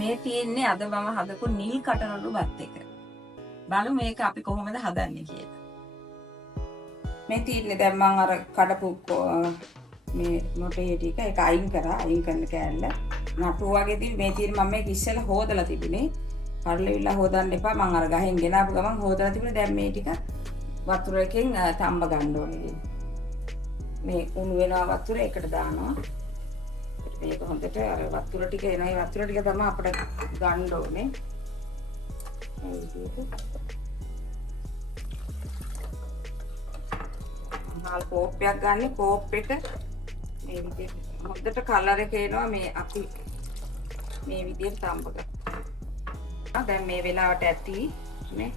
මේ තියෙන්නේ අද මම හදපු නිල් කටරොඩු බත් එක. බලමු මේක අපි කොහොමද හදන්නේ කියලා. මේ තියෙන්නේ දැන් මම අර කඩපු මේ මොටේ ටික ඒක අයින් කරා. අයින් කරන කෑල්ල නටු වගේ තිබි මේ තියෙන මම මේක ඉස්සෙල්ලා හොදලා තිබුණේ. කරලෙවිලා හොදන්න එපා. මම අර ගහෙන් ගෙනාපු ගමන් හොදලා තිබුණේ. දැන් මේ ටික වතුරකින් තම්බ ගන්න ඕනේ. මේ උණු වෙනවා වතුර ඒකට දානවා. මේක හොඳට අර වතුර ටික එනවා. ඒ වතුර ටික තමයි අපිට ගන්න ඕනේ. මේ විදිහට. හාල් කෝප්පයක් ගන්න. කෝප් එක මේ විදිහට හොඳට කලර් එක එනවා. මේ අපි මේ විදිහට තම්බ ගන්නවා. දැන් මේ වෙලාවට ඇති නේ.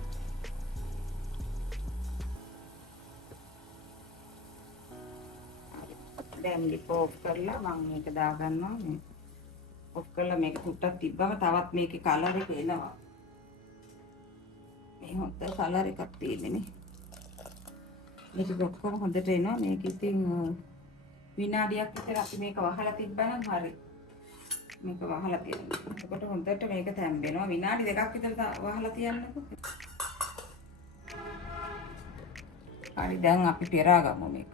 දැන් ලිප ඔෆ් කරලා මම මේක දා ගන්නවා. මේ ඔෆ් කරලා මේක කුට්ටක් තිබ්බම තවත් මේකේ කලර් එක එනවා. මේ හොඳ කලර් එකක් තියෙන්නේ. මේක ඔක්කොම හොඳට එනවා. මේක ඉතින් විනාඩියක් විතර අපි මේක වහලා තිබ්බනම් හරි. මේක වහලා තියන්න. එතකොට හොඳට මේක තැම්බෙනවා. විනාඩි දෙකක් විතර වහලා තියන්නකෝ. හරි දැන් අපි පෙරා ගමු මේක.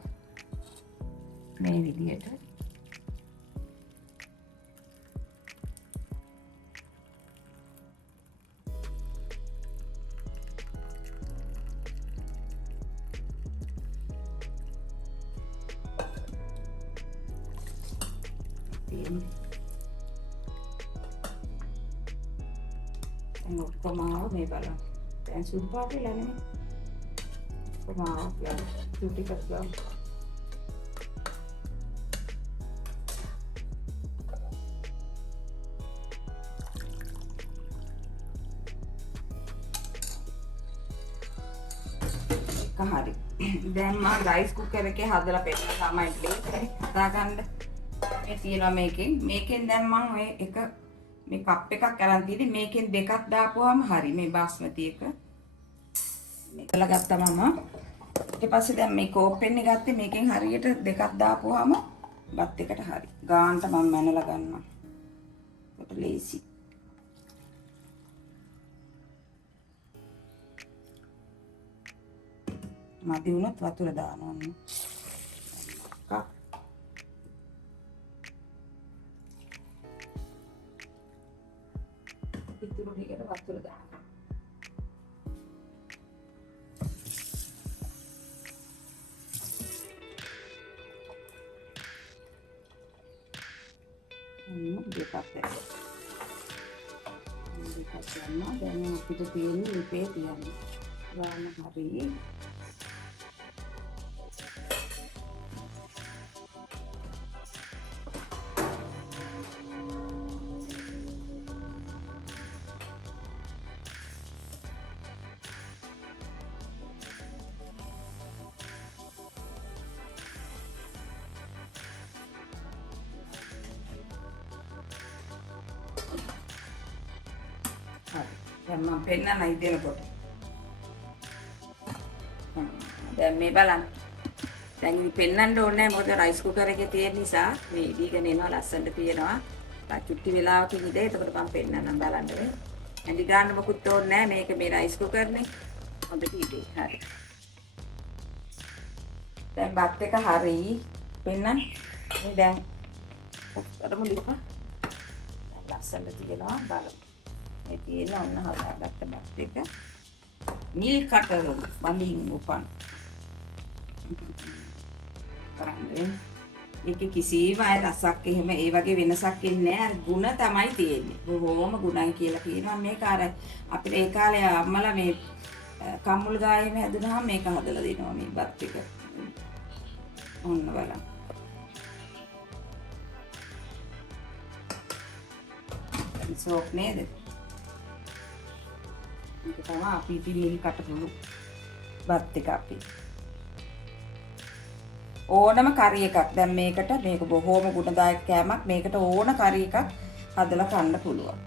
මේ විදිහට ඔක්කොම මේ බලන්න. දැන් සුදු පාට වෙලා නේ. ඔක්කොම චුටි කරලා හරි. දැන් මම රයිස් කුකර් එකේ හදලා පෙන්නන තමයි ඉතින් හදාගන්න. මේ තියෙනවා මේකෙන් දැන් මම ඔය එක මේ කප් එකක් අරන් තියෙන්නේ. මේකෙන් දෙකක් දාපුවාම හරි. මේ බාස්මති එක මේකලා ගත්තා මම. ඊට පස්සේ දැන් මේ කෝප්පෙන් ගත්තේ මේකෙන් හරියට දෙකක් දාපුවාම බත් එකට හරි. ගානට මම මැනලා ගන්නවා. ඒක ලේසි. මදි වුණොත් වතුර දානවා නේ. ඉතුරු ටිකට වතුර දානවා. දෙකක් යනවා. දැන් අපිට තියෙන්නේ ලිපේ තියන්න. ගාන හරි. දැන් මම පෙන්නන ඉදෙනකොට දැන් මේ බලන්න. දැන් ඉතින් පෙන්නන්න ඕනේ නැහැ මොකද රයිස් කුකර් එකේ තියෙන නිසා මේ ඉදීගෙන එනවා ලස්සනට තියෙනවා. චුට්ටි වෙලාවකින් ඉඳේ. එතකොට මම පෙන්නන්නම් බලන්න. ඇඳි ගන්න මොකුත් ඕනේ නැහැ. මේක මේ රයිස් කුකර්නේ. හොඳට ඉදේ. හරි. දැන් බත් එක හරි. පෙන්නන්න. මේ දැන් ඔක්කොම ලිපා. ලස්සනට තියෙනවා බලන්න. මේ තියෙන ඔන්න හදාගත්ත බත් එක නිල් කටරොඩු වලින් උපන් කරන්නේ. ඒක කිසිම අය රසක් එහෙම ඒ වගේ වෙනසක් ඉන්නේ නැහැ. ಗುಣ තමයි තියෙන්නේ. බොහොම ගුණයි කියලා කියනවා. මේක අර අපිට ඒ කාලේ අම්මලා මේ කම්මුල් ගායෙම හැදුනහම මේක හදලා දෙනවා මේ බත් එක. ඔන්න බලන්න. සෝක් නේද? මේක තමයි අපි ඉතින් නිල් කටරොඩු බත් එක අපි. ඕනම කරි එකක් දැන් මේක බොහොම ගුණදායක කෑමක්. මේකට ඕන කරි එකක් හදලා කන්න පුළුවන්.